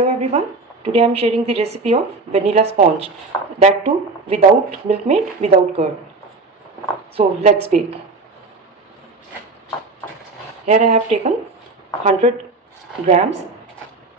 Hello everyone, today I am sharing the recipe of vanilla sponge, that too without milkmaid, without curd. So let's bake. Here I have taken 100 grams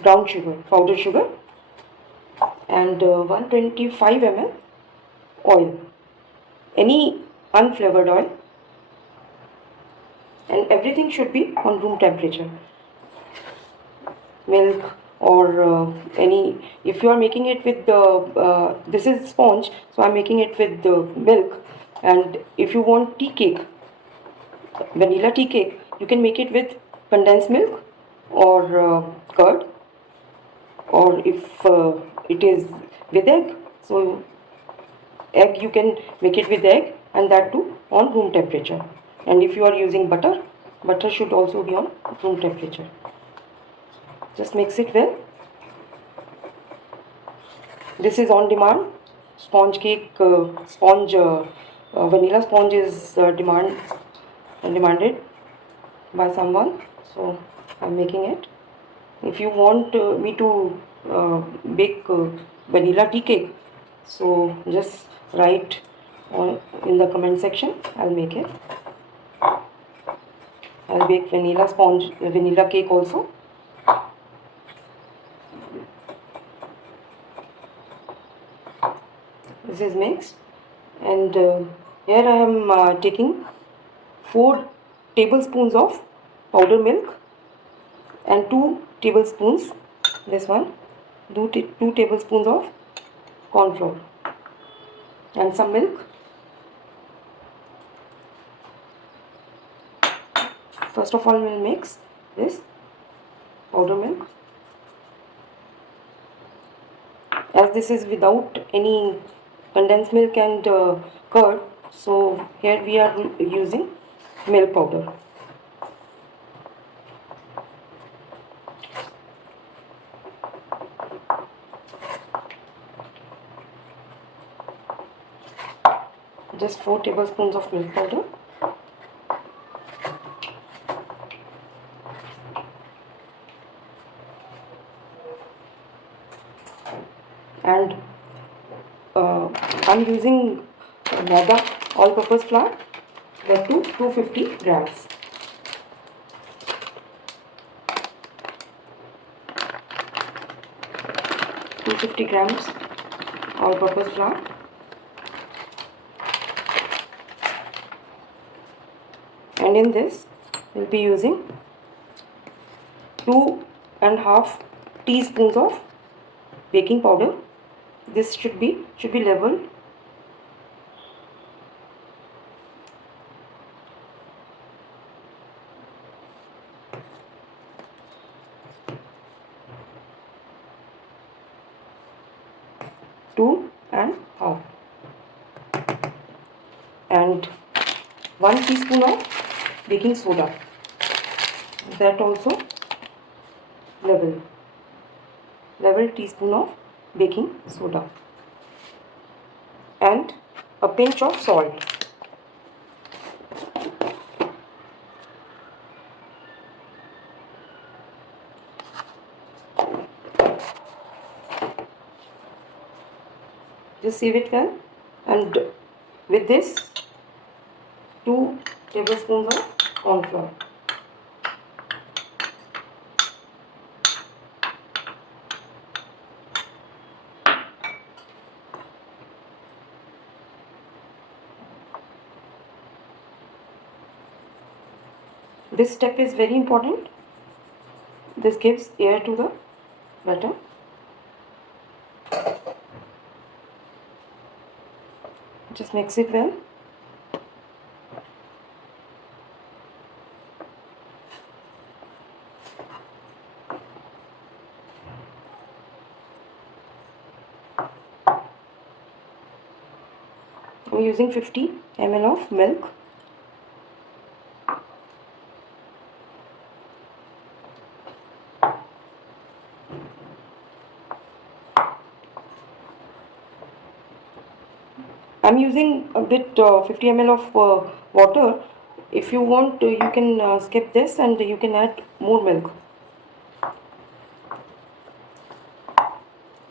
brown sugar, powdered sugar, and 125 ml oil, any unflavored oil, and everything should be on room temperature. Milk or any, if you are making it with the this is sponge, so I'm making it with the milk. And if you want tea cake, vanilla tea cake, you can make it with condensed milk or curd, or if it is with egg, so egg, you can make it with egg, and that too on room temperature. And if you are using butter, butter should also be on room temperature. Just mix it well. This is on demand sponge cake. Vanilla sponge is demanded by someone, so I'm making it. If you want me to bake vanilla tea cake, so just write in the comment section. I'll make it. I'll bake vanilla cake also. This is mixed, and here I am taking 4 tablespoons of powder milk and 2 tablespoons, this one, 2 tablespoons of corn flour and some milk. First of all, we'll mix this powder milk. As this is without any condensed milk and curd, so here we are using milk powder. Just 4 tablespoons of milk powder. And I'm using maida all-purpose flour, that too 250 grams. All-purpose flour. And in this, we'll be using 2.5 teaspoons of baking powder. This should be leveled. Two and half, and 1 teaspoon of baking soda, that also level teaspoon of baking soda, and a pinch of salt. Just sieve it well, and with this 2 tablespoons of corn flour. This step is very important. This gives air to the batter. Just mix it well. I'm using 50 ml of milk. I'm using a bit 50 ml of water. If you want, you can skip this and you can add more milk.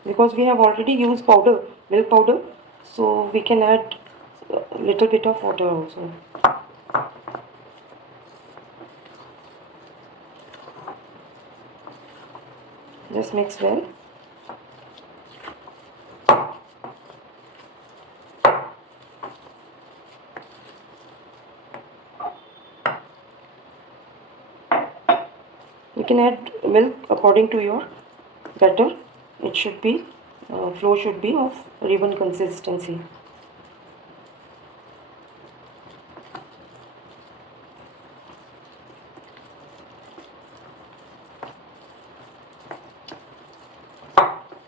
because we have already used powder, milk powder, so we can add a little bit of water also. Just mix well. You can add milk according to your batter. It should be, flow should be of ribbon consistency.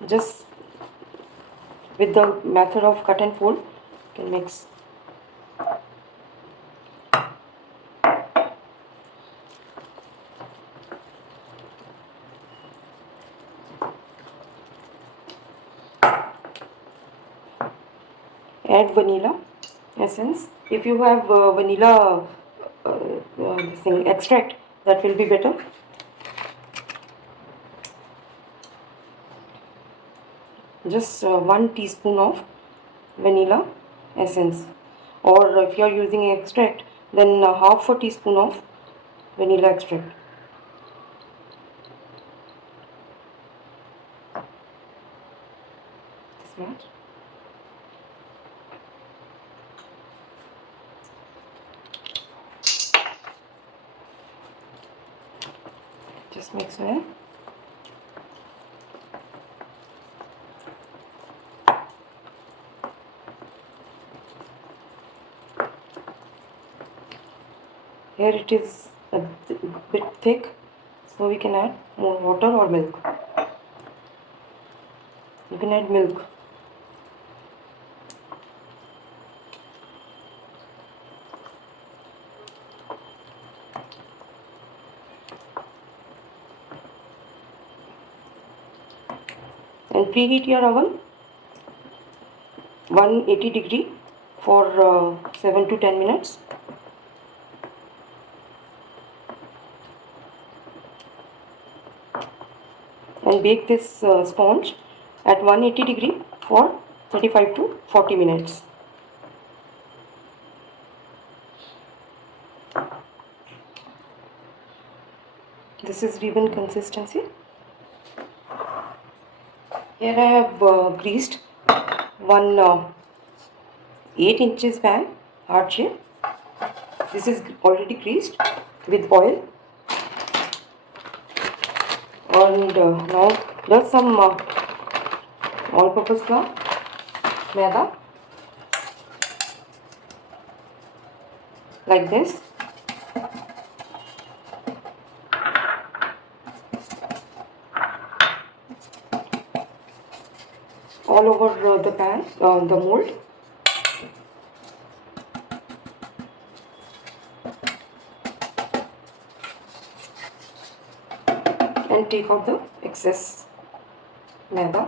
Just with the method of cut and fold, you can mix. Add vanilla essence. If you have vanilla this thing extract, that will be better. Just 1 teaspoon of vanilla essence, or if you are using extract, then half a teaspoon of vanilla extract. This much. Just mix well. Here it is a bit thick, so we can add more water or milk. You can add milk. And preheat your oven 180 for 7 to 10 minutes. And bake this sponge at 180 for 35 to 40 minutes. This is ribbon consistency. Here I have greased one 8 inches pan, heart shape. This is already greased with oil. And now there's some all-purpose flour, maida, like this. All over the pan, the mold. And take out the excess maida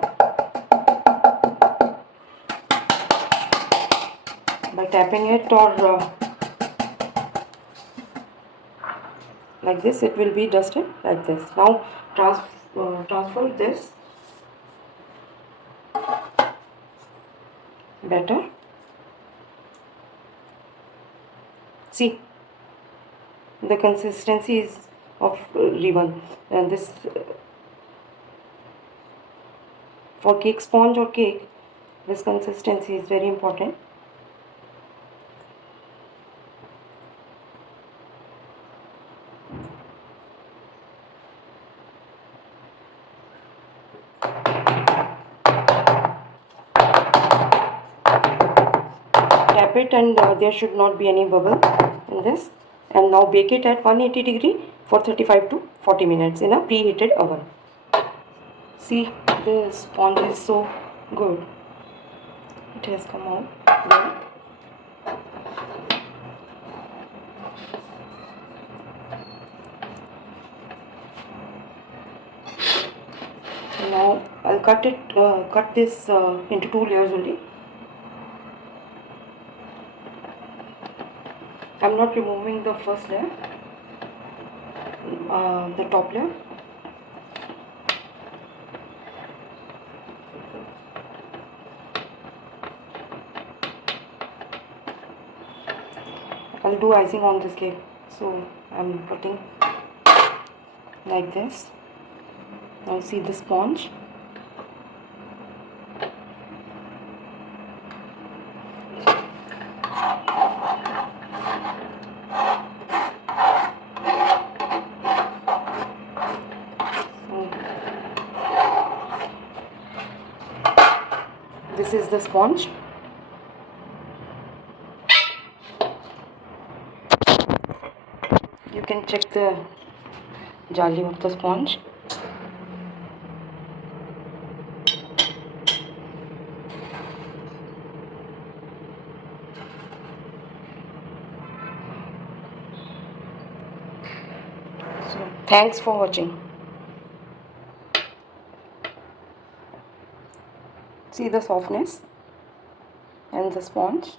by tapping it, or like this. It will be dusted like this. Now transfer this batter. See, the consistency is of ribbon, and this for cake sponge or cake, this consistency is very important. Tap it, and there should not be any bubble in this. And now bake it at 180 for 35 to 40 minutes in a preheated oven. See, the sponge is so good. It has come out well. Now I'll cut this into 2 layers only. I'm not removing the first layer, the top layer. I'll do icing on this cake. So I'm putting like this. Now see the sponge. This is the sponge. You can check the jali of the sponge. So thanks for watching. See the softness and the sponge.